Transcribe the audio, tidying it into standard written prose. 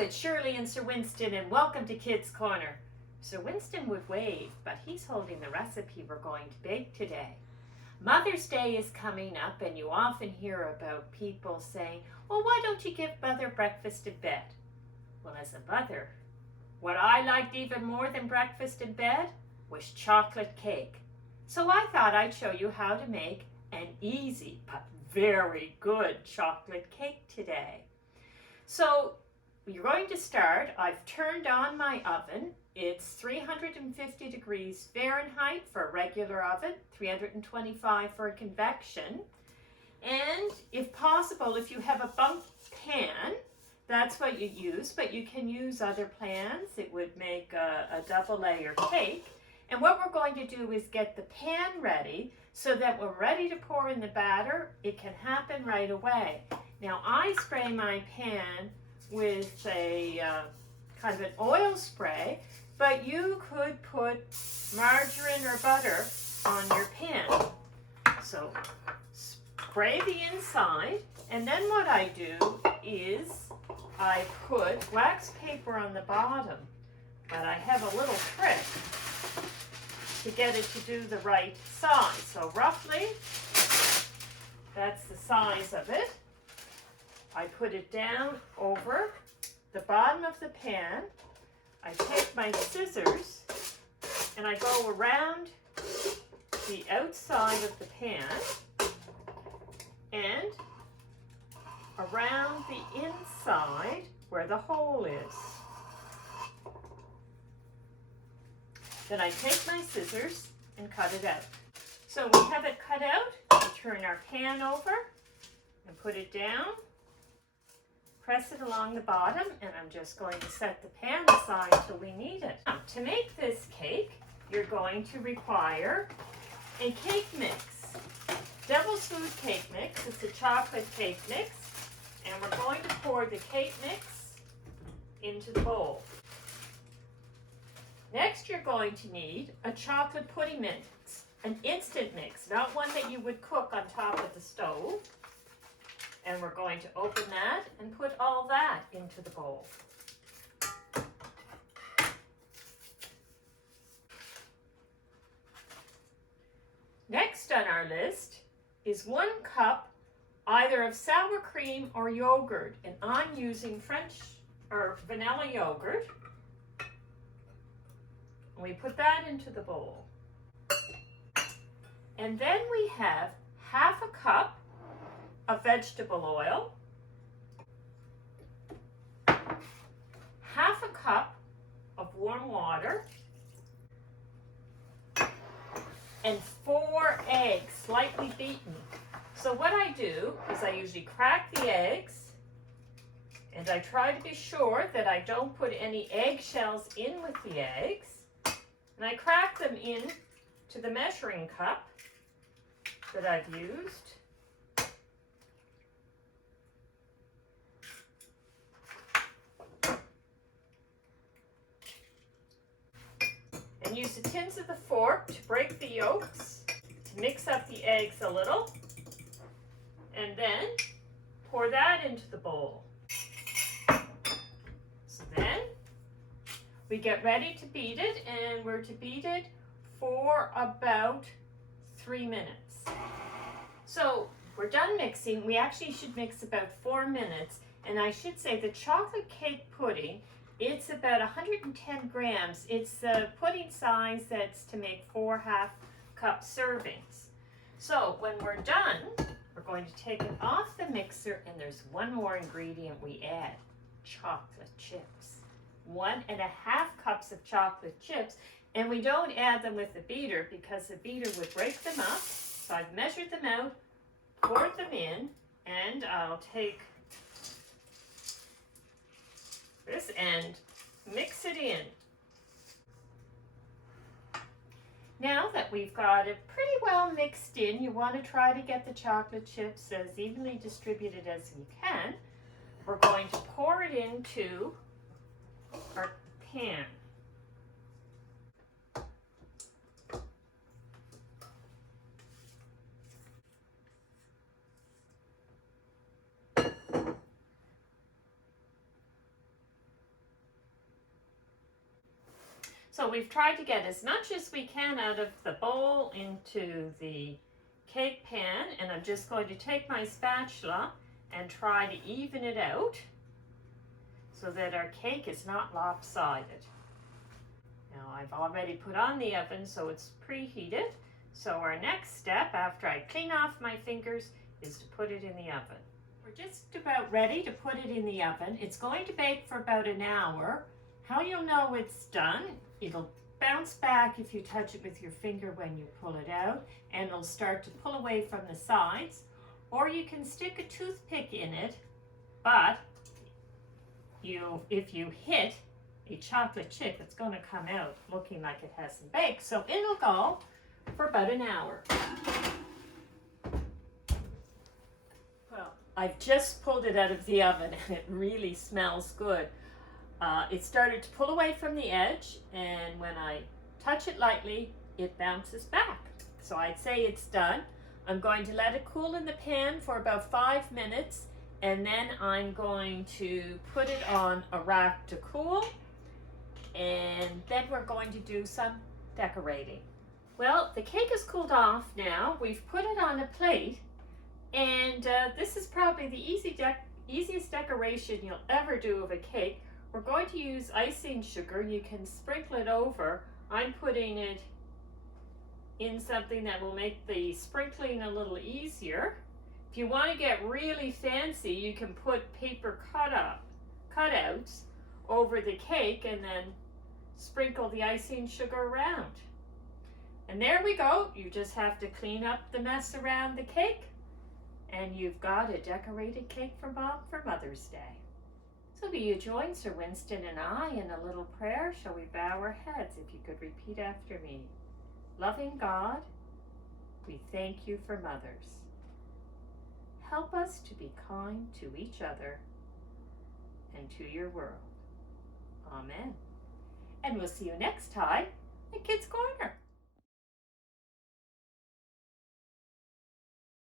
it's Shirley and Sir Winston, and welcome to Kids Corner. Sir Winston would wave, but he's holding the recipe we're going to bake today. Mother's Day is coming up, and you often hear about people saying, well, why don't you give Mother breakfast in bed? Well, as a mother, what I liked even more than breakfast in bed was chocolate cake. So I thought I'd show you how to make an easy but very good chocolate cake today. So you're going to start. I've turned on my oven. It's 350 degrees Fahrenheit for a regular oven, 325 for a convection. And if possible, if you have a bunk pan, that's what you use, but you can use other pans. It would make a double layer cake. And what we're going to do is get the pan ready so that we're ready to pour in the batter. It can happen right away. Now I spray my pan with a kind of an oil spray, but you could put margarine or butter on your pan. So spray the inside, and then what I do is I put wax paper on the bottom, but I have a little trick to get it to do the right size. So roughly, that's the size of it. I put it down over the bottom of the pan. I take my scissors and I go around the outside of the pan and around the inside where the hole is. Then I take my scissors and cut it out. So we have it cut out. We turn our pan over and put it down. Press it along the bottom, and I'm just going to set the pan aside till we need it. Now, to make this cake, you're going to require a cake mix. Devil's Food cake mix. It's a chocolate cake mix, and we're going to pour the cake mix into the bowl. Next, you're going to need a chocolate pudding mix, an instant mix, not one that you would cook on top of the stove. And we're going to open that and put all that into the bowl. Next on our list is 1 cup either of sour cream or yogurt, and I'm using French or vanilla yogurt. And we put that into the bowl. And then we have 1/2 cup of vegetable oil, 1/2 cup of warm water, and 4 eggs, slightly beaten. So what I do is I usually crack the eggs, and I try to be sure that I don't put any eggshells in with the eggs, and I crack them in to the measuring cup that I've used. And use the tins of the fork to break the yolks, to mix up the eggs a little, and then pour that into the bowl. So then we get ready to beat it, and we're to beat it for about 3 minutes. So we're done mixing. We actually should mix about 4 minutes, and I should say the chocolate cake pudding, it's about 110 grams. It's the pudding size that's to make 4 half-cup servings. So when we're done, we're going to take it off the mixer, and there's one more ingredient we add: chocolate chips. 1.5 cups of chocolate chips, and we don't add them with the beater because the beater would break them up. So I've measured them out, poured them in, and I'll take this and mix it in. Now that we've got it pretty well mixed in, you want to try to get the chocolate chips as evenly distributed as you can. We're going to pour it into our pan. So we've tried to get as much as we can out of the bowl into the cake pan, and I'm just going to take my spatula and try to even it out so that our cake is not lopsided. Now I've already put on the oven so it's preheated. So our next step after I clean off my fingers is to put it in the oven. We're just about ready to put it in the oven. It's going to bake for about an hour. How you'll know it's done, it'll bounce back if you touch it with your finger when you pull it out, and it'll start to pull away from the sides. Or you can stick a toothpick in it, but if you hit a chocolate chip, it's going to come out looking like it hasn't baked. So it'll go for about an hour. Well, I've just pulled it out of the oven and it really smells good. It started to pull away from the edge, and when I touch it lightly, it bounces back. So I'd say it's done. I'm going to let it cool in the pan for about 5 minutes, and then I'm going to put it on a rack to cool, and then we're going to do some decorating. Well, the cake is cooled off now. We've put it on a plate, and this is probably the easiest decoration you'll ever do of a cake. We're going to use icing sugar. You can sprinkle it over. I'm putting it in something that will make the sprinkling a little easier. If you want to get really fancy, you can put paper cutouts over the cake and then sprinkle the icing sugar around. And there we go. You just have to clean up the mess around the cake, and you've got a decorated cake for Mom for Mother's Day. So will you join Sir Winston and I in a little prayer? Shall we bow our heads? If you could repeat after me. Loving God, we thank you for mothers. Help us to be kind to each other and to your world. Amen. And we'll see you next time at Kids Corner.